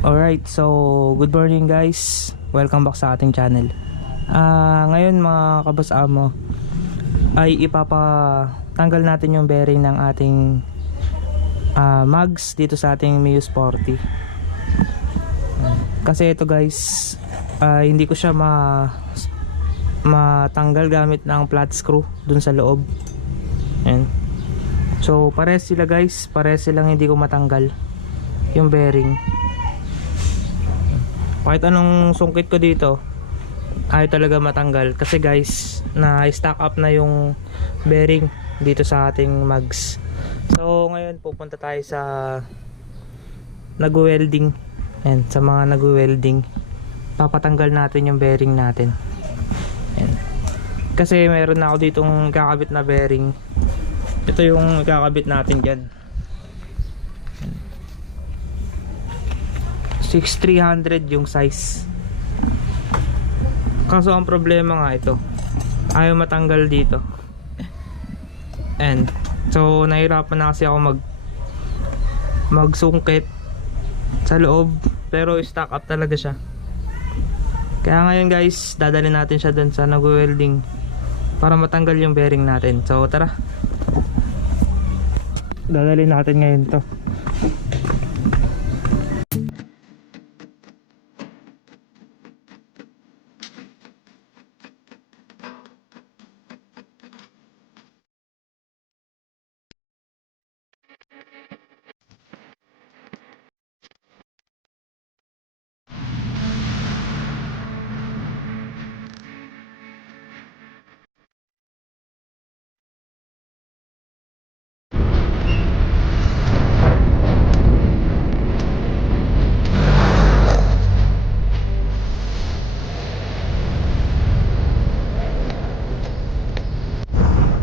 Alright, so good morning guys. Welcome back sa ating channel. Ngayon mga kabos amo ay ipapatanggal natin yung bearing ng ating mags dito sa ating Mio Sporty. Kasi ito guys, hindi ko siya matanggal gamit ng flat screw dun sa loob. Ayan. So pares sila guys, pares silang hindi ko matanggal yung bearing. Kahit anong sungkit ko dito ay talaga matanggal kasi guys na stack up na yung bearing dito sa ating mags. So ngayon pupunta tayo sa nag-welding. Ayan, sa mga nag-welding papatanggal natin yung bearing natin. Ayan. Kasi meron na ako ditong kakabit na bearing. Ito yung kakabit natin dyan. 6300 yung size. Kaso ang problema nga ito, ayaw matanggal dito. And so nahirapan na kasi ako magsungkit sa loob, pero stack up talaga siya. Kaya ngayon guys, dadalhin natin siya dun sa nag-welding para matanggal yung bearing natin. So tara, dadalhin natin ngayon to.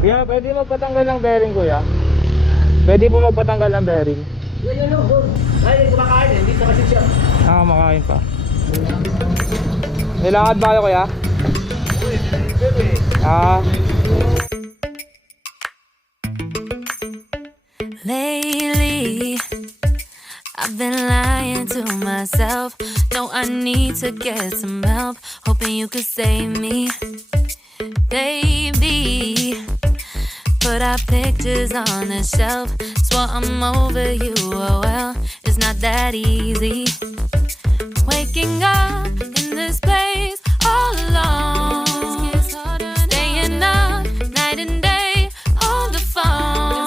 Kuya, pwede magpatanggal ng bearing kuya? Pwede po magpatanggal ng bearing? Yun. Ay, kumakain eh. Hindi ka kasi siya. Makain pa. Nilakad ba kayo kuya? Lately, I've been lying to myself. No, I need to get some help. Hoping you could save me, baby. Put our pictures on the shelf. Swore I'm over you, oh well, it's not that easy. Waking up in this place all alone, staying up night and day on the phone.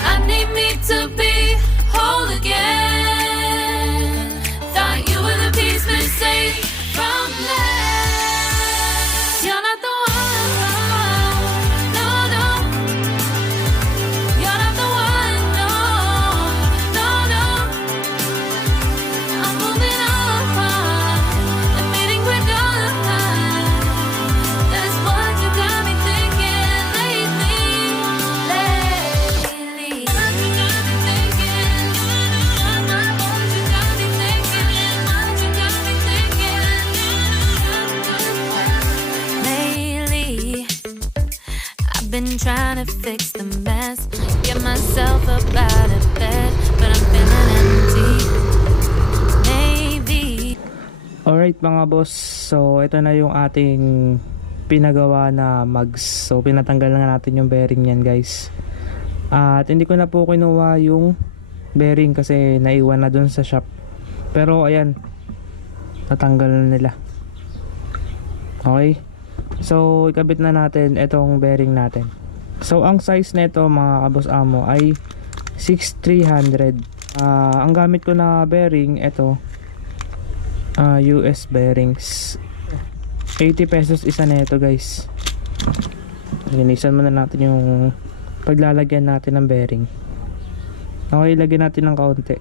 I need me to be whole again. Thought you were the piece missing from that. You're not the one, no, no. You're not the one, no, no, no. I'm moving on, admitting we're done. That's what you got me thinking lately. That's what you got me thinking. What you got me thinking. What you got me thinking. Lately, I've been trying to fix the mess, get myself up out of bed, but I'm feeling empty. Maybe. Alright mga boss, so ito na yung ating pinagawa na mags. So pinatanggal na natin yung bearing yan guys. At hindi ko na po kinuha yung bearing kasi naiwan na dun sa shop. Pero ayan, natanggal na nila. Okay, so ikabit na natin itong bearing natin. So ang size nito mga kabos amo ay 6300. Ang gamit ko na bearing ito, US bearings. 80 pesos isa na ito guys. Linisan muna natin yung paglalagyan natin ng bearing. Okay, lagyan natin ng kaunti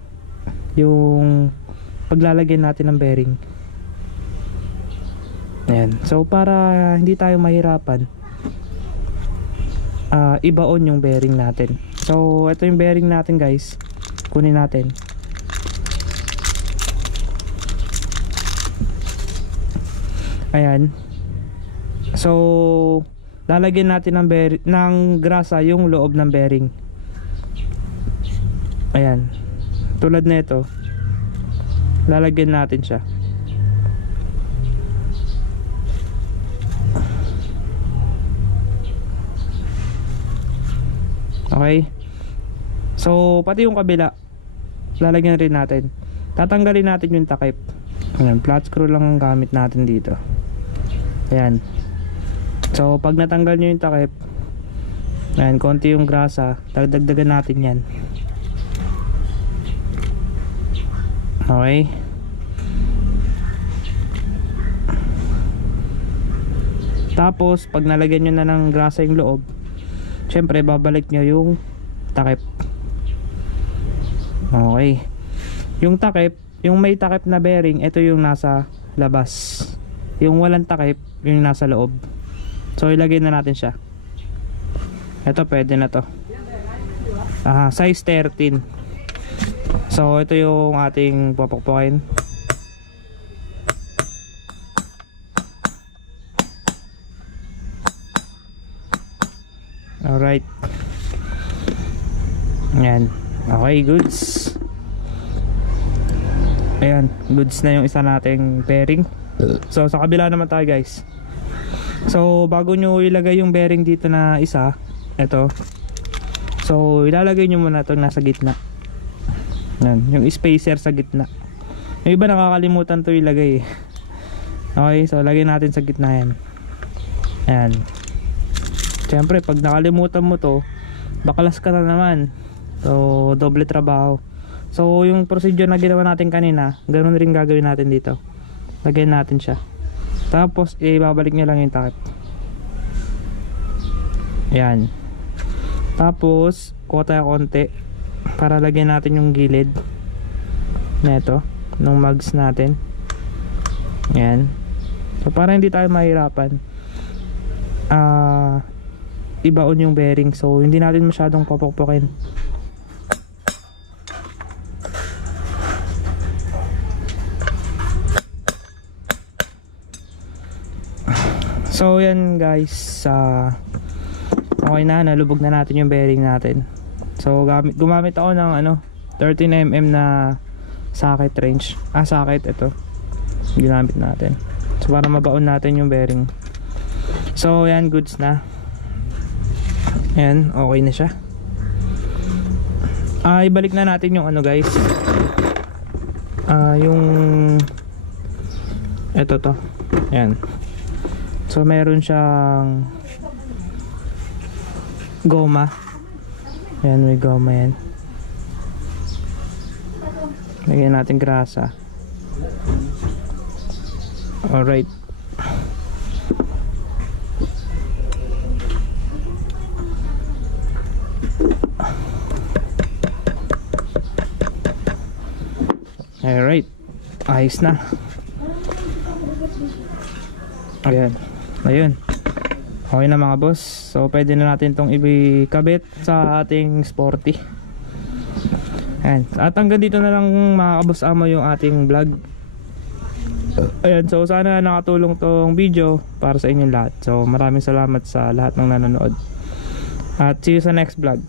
yung paglalagyan natin ng bearing. Ayan. So para hindi tayo mahirapan, ibaon yung bearing natin. So ito yung bearing natin guys, kunin natin. Ayan. So lalagyan natin ng grasa yung loob ng bearing. Ayan, tulad nito lalagyan natin siya. Okay. So pati yung kabila lalagyan rin natin. Tatanggalin natin yung takip. Ayan, flat screw lang ang gamit natin dito. Ayan. So pag natanggal nyo yung takip, ayan, konti yung grasa, dagdagan natin yan. Okay. Tapos pag nalagyan nyo na ng grasa yung loob, syempre babalik nyo yung takip. Okay. Yung takip, yung may takip na bearing, ito yung nasa labas. Yung walang takip, yung nasa loob. So ilagay na natin siya. Ito pwede na to. Size 13. So ito yung ating papukpukin. Alright. Ayan. Okay, goods. Ayan, goods na yung isa nating bearing. So sa kabila naman tayo guys. So bago nyo ilagay yung bearing dito na isa, ito. So ilalagay nyo muna itong nasa gitna. Ayan, yung spacer sa gitna. Yung iba nakakalimutan to ilagay eh. Okay, so lagay natin sa gitna yan. Ayan. Siyempre pag nakalimutan mo to, bakalas ka na naman. So doble trabaho. So yung procedure na ginawa natin kanina, ganoon rin gagawin natin dito. Lagyan natin siya. Tapos ibabalik nyo lang yung takip. Yan. Tapos kuha konti para lagyan natin yung gilid neto nung mugs natin. Yan. So para hindi tayo mahirapan, ibaon yung bearing. So hindi natin masyadong papukpukin. So yan guys, okay na, nalubog na natin yung bearing natin. So gumamit ako ng 13mm na socket wrench. Socket ito. Ginamit natin. So para mabaon natin yung bearing. So yan, goods na. Ayan, okay na siya. Ibalik na natin yung guys. Yung ito to. Ayan. So meron siyang goma. Ayan, may goma yan. Lagyan natin grasa. Alright. Alright. Ayos na. Ayan. Ayun. Okay na mga boss. So pwede na natin itong ikabit sa ating sporty. Ayan. At hanggang dito na lang mga kaboss amo yung ating vlog. Ayan. So sana nakatulong tong video para sa inyong lahat. So maraming salamat sa lahat ng nanonood. At see you sa next vlog.